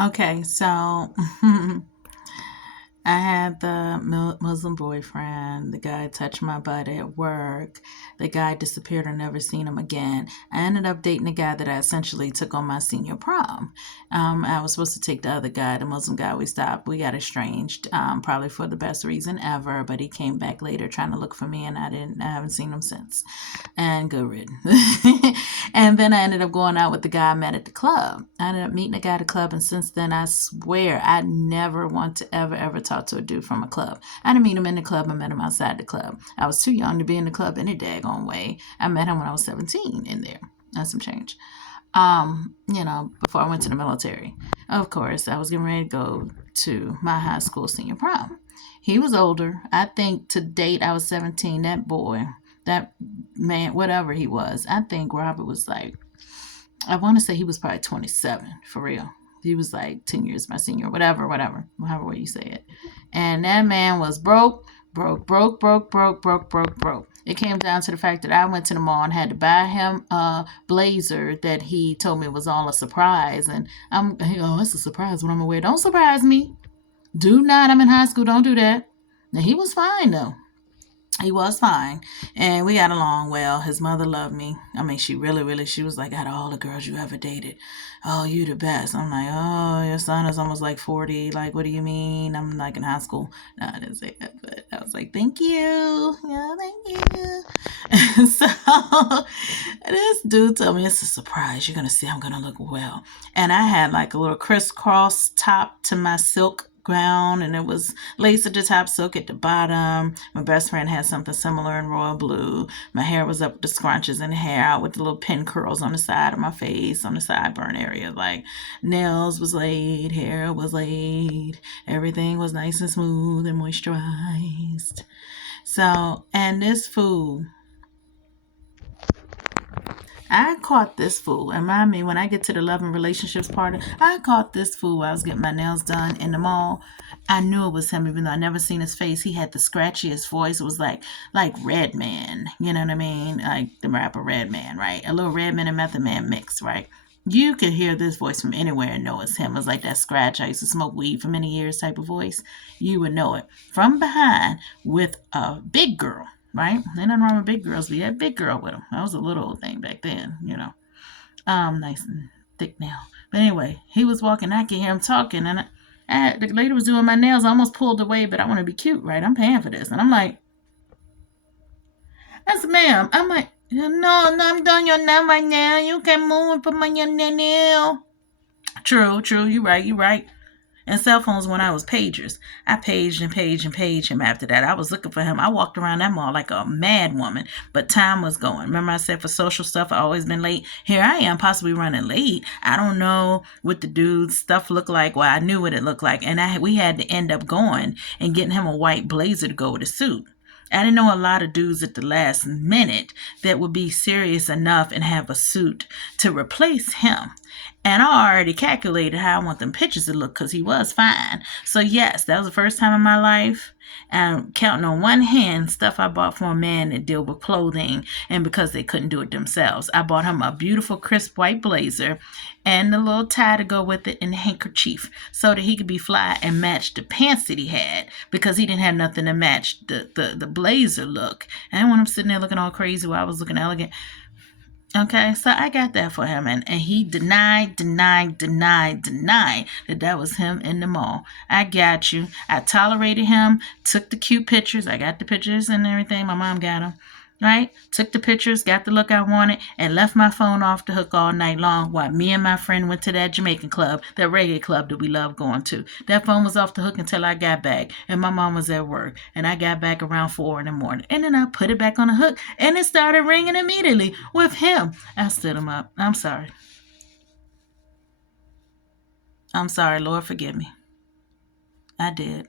Okay, so I had the Muslim boyfriend. The guy touched my butt at work. The guy disappeared. I never seen him again. I ended up dating the guy that I essentially took on my senior prom. I was supposed to take the other guy, the Muslim guy. We stopped. We got estranged, probably for the best reason ever. But he came back later trying to look for me, and I didn't. I haven't seen him since. And good riddance. And then I ended up going out with the guy I met at the club. I ended up meeting a guy at the club, and since then, I swear I never want to ever talk to a dude from a club. I didn't meet him in the club. I met him outside the club. I was too young to be in the club any daggone way. I met him when I was 17 in there. That's some change. Before I went to the military. Of course, I was getting ready to go to my high school senior prom. He was older. I think to date I was 17. That boy, that man, whatever he was, I think Robert was like, I want to say he was probably 27 for real. He was like 10 years my senior, however way you say it. And that man was broke. It came down to the fact that I went to the mall and had to buy him a blazer that he told me was all a surprise. And it's a surprise when I'm away. Don't surprise me. Do not. I'm in high school. Don't do that. Now, he was fine, though. He was fine, and we got along well. His mother loved me. I mean, she really, she was like, out of all the girls you ever dated, oh, you the best. I'm like, oh, your son is almost like 40. Like, what do you mean? I'm like in high school. No, I didn't say that, but I was like, thank you. Yeah, thank you. And so this dude told me, it's a surprise. You're going to see I'm going to look well. And I had like a little crisscross top to my silk gown, and it was lace at the top, silk at the bottom. My best friend had something similar in royal blue. My hair was up with the scrunches and hair out with the little pin curls on the side of my face, on the sideburn area. Like, nails was laid, hair was laid, everything was nice and smooth and moisturized. So, and this fool, I caught this fool. And mind me, when I get to the love and relationships part, I caught this fool while I was getting my nails done in the mall. I knew it was him, even though I never seen his face. He had the scratchiest voice. It was like Redman. You know what I mean? Like the rapper Redman, right? A little Redman and Method Man mix, right? You could hear this voice from anywhere and know it's him. It was like that scratch. I used to smoke weed for many years type of voice. You would know it. From behind with a big girl, right? Ain't nothing wrong with big girls. We had big girl with him. I was a little old thing back then, nice and thick now. But anyway, he was walking. I could hear him talking, and the lady was doing my nails. I almost pulled away, but I want to be cute, right? I'm paying for this, and I'm like, I said, ma'am. I'm like, no, I'm doing your nail right now. You can move and put my nail. True. You right. And cell phones when I was pagers. I paged and paged him after that. I was looking for him. I walked around that mall like a mad woman, but time was going. Remember I said for social stuff, I always been late? Here I am possibly running late. I don't know what the dude's stuff looked like. Well, I knew what it looked like. And we had to end up going and getting him a white blazer to go with a suit. I didn't know a lot of dudes at the last minute that would be serious enough and have a suit to replace him. And I already calculated how I want them pictures to look because he was fine. So yes, that was the first time in my life. And counting on one hand stuff I bought for a man that deal with clothing, and because they couldn't do it themselves. I bought him a beautiful crisp white blazer and a little tie to go with it and a handkerchief so that he could be fly and match the pants that he had, because he didn't have nothing to match the blazer look. I didn't want him sitting there looking all crazy while I was looking elegant. Okay, so I got that for him, and he denied that was him in the mall. I got you. I tolerated him, took the cute pictures. I got the pictures and everything. My mom got them. Right? Took the pictures, got the look I wanted, and left my phone off the hook all night long while me and my friend went to that Jamaican club, that reggae club that we love going to. That phone was off the hook until I got back, and my mom was at work, and I got back around 4 in the morning. And then I put it back on the hook, and it started ringing immediately with him. I stood him up. I'm sorry. Lord, forgive me. I did.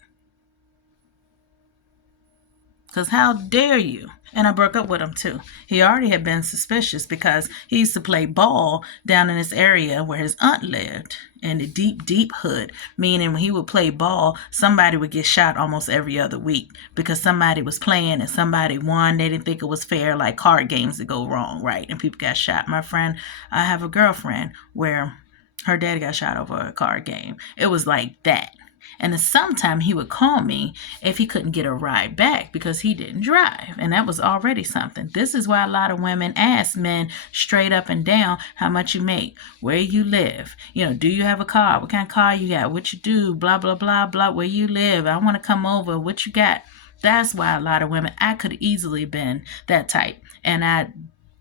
Because how dare you? And I broke up with him too. He already had been suspicious because he used to play ball down in this area where his aunt lived, in the deep hood. Meaning when he would play ball, somebody would get shot almost every other week because somebody was playing and somebody won. They didn't think it was fair, like card games that go wrong, right? And people got shot. My friend, I have a girlfriend where Her daddy got shot over a card game. It was like that. And then sometime he would call me if he couldn't get a ride back because he didn't drive. And that was already something. This is why a lot of women ask men straight up and down how much you make, where you live, do you have a car, what kind of car you got, what you do, blah, blah, blah, blah, where you live, I want to come over, what you got. That's why a lot of women, I could easily been that type. And I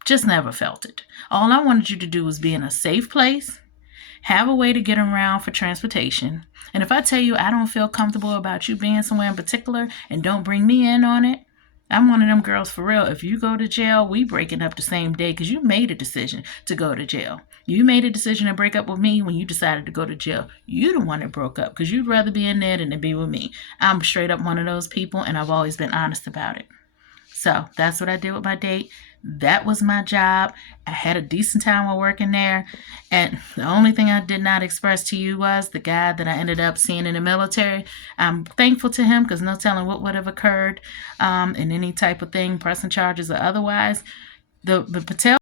just never felt it. All I wanted you to do was be in a safe place, have a way to get around for transportation. And if I tell you I don't feel comfortable about you being somewhere in particular and don't bring me in on it, I'm one of them girls for real. If you go to jail, we breaking up the same day because you made a decision to go to jail. You made a decision to break up with me when you decided to go to jail. You the one that broke up because you'd rather be in there than to be with me. I'm straight up one of those people, and I've always been honest about it. So that's what I did with my date. That was my job. I had a decent time while working there. And the only thing I did not express to you was the guy that I ended up seeing in the military. I'm thankful to him because no telling what would have occurred in any type of thing, pressing charges or otherwise. The Patel